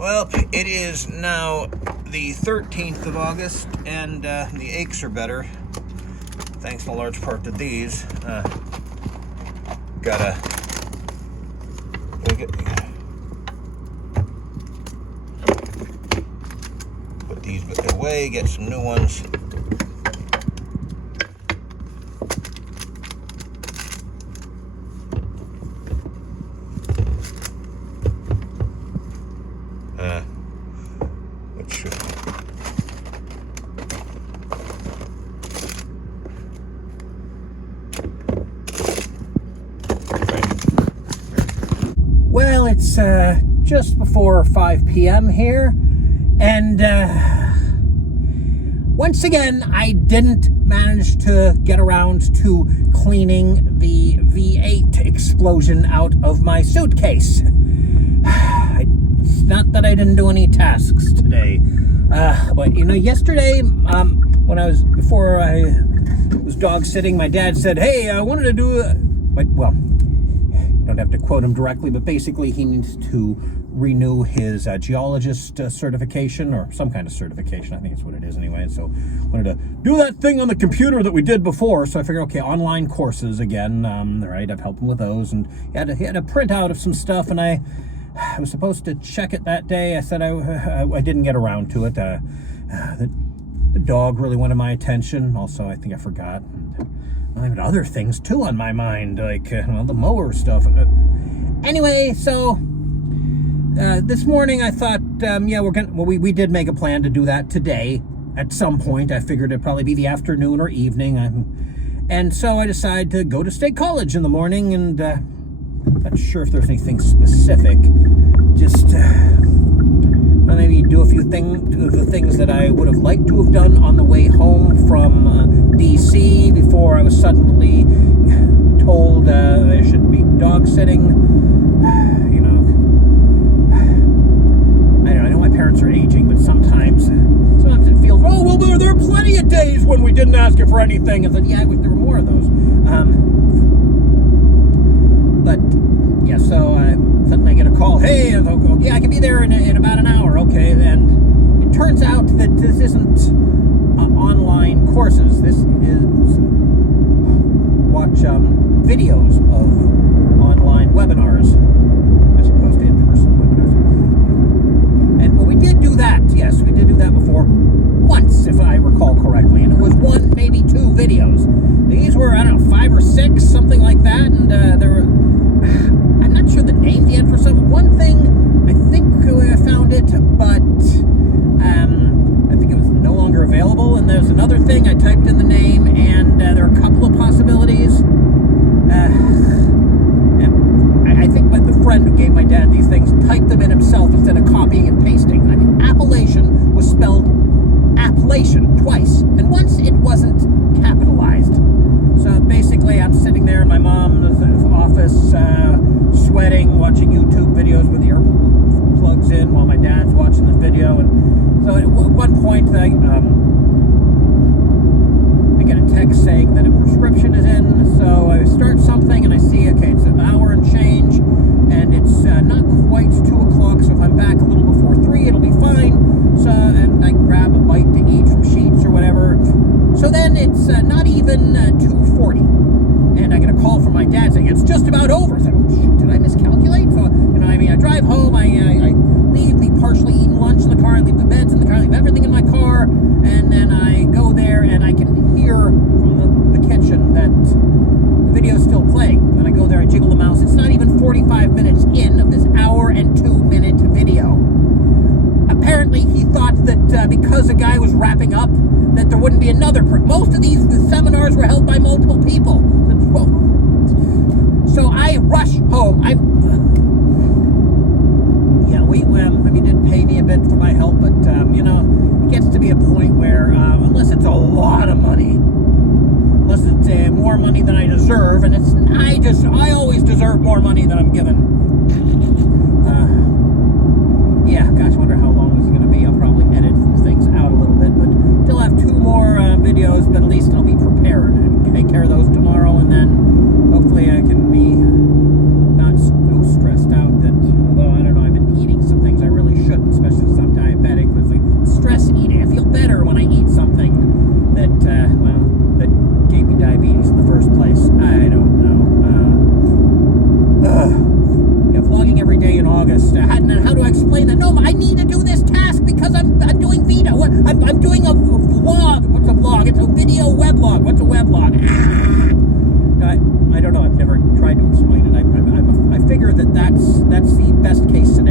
Well, it is now the 13th of August, and the aches are better, thanks in large part to these. Gotta put these away, get some new ones. Well, it's just before 5 p.m. here, and once again, I didn't manage to get around to cleaning the V8 explosion out of my suitcase. It's not that I didn't do any tasks today, but yesterday, before I was dog sitting, my dad said, "Hey, I wanted to do don't have to quote him directly, but basically he needs to renew his geologist certification, or some kind of certification. I think that's what it is anyway. So wanted to do that thing on the computer that we did before. So I figured, okay, online courses again. Right, I've helped him with those, and he had a printout of some stuff, and I was supposed to check it that day. I said I didn't get around to it. The dog really wanted my attention. Also, I think I forgot. I had other things too on my mind, like the mower stuff. Anyway, so this morning I thought, we did make a plan to do that today at some point. I figured it'd probably be the afternoon or evening, and so I decided to go to State College in the morning, and not sure if there's anything specific. Just maybe do a few of the things that I would have liked to have done on the way home from D.C. before I was suddenly told I should be dog sitting. I know my parents are aging, but sometimes it feels, there are plenty of days when we didn't ask you for anything. I said, yeah, I wish there were more of those. So suddenly I get a call. Hey, I can be there in about an hour. Okay, and it turns out that this isn't online courses. This is watch videos of online webinars as opposed to in-person webinars. And we did do that. Yes, we did do that before. Once, if I recall correctly, and it was one, maybe two videos. These were, 5 or 6, something like that, and there were. I'm not sure the name yet for some. One thing, I think I found it, but I think it was no longer available. And there's another thing, I typed in the name, and there are a couple of possibilities. And I think the friend who gave my dad these things typed them in himself instead of copying and pasting. I mean, Appalachian was spelled Appalachian twice, and once it wasn't capitalized. So basically, I'm sitting there in my mom's office, sweating, watching YouTube videos with the earplugs in while my dad's watching the video. And so at one point, I get a text saying that a prescription is in. So I start something and I see, okay, it's an hour and change, and it's not quite 2 o'clock. So if I'm back a little before 3, it'll be fine. So, and I can grab a bite to eat from Sheetz or whatever. So then it's not even 2:40, and I get a call from my dad saying it's just about over. So, oh, shoot, did I miscalculate? So, I drive home, I leave the partially eaten lunch in the car, I leave the beds in the car, I leave everything in my car, and then I go there, and I can hear from the kitchen that the video's still playing. Then I go there, I jiggle the mouse. It's not even 45 minutes in of this hour and 2-minute video. Apparently, he thought that because a guy was wrapping up, that there wouldn't be another. Most of the seminars were held by multiple people. So I rush home. He did pay me a bit for my help, but it gets to be a point where unless it's a lot of money, unless it's more money than I deserve, and I always deserve more money than I'm given. Gosh, I wonder how long this is going to be. I'll probably edit some things out a little bit, but still have 2 more videos, but at least I'll be prepared and take care of those tomorrow, and then hopefully I can be not so stressed out that, although I don't know, I've been eating some things I really shouldn't, how do I explain that? No, I need to do this task because I'm doing VEDAug. I'm doing a vlog. What's a vlog? It's a video weblog. What's a weblog? I don't know. I've never tried to explain it. I figure that's the best case scenario.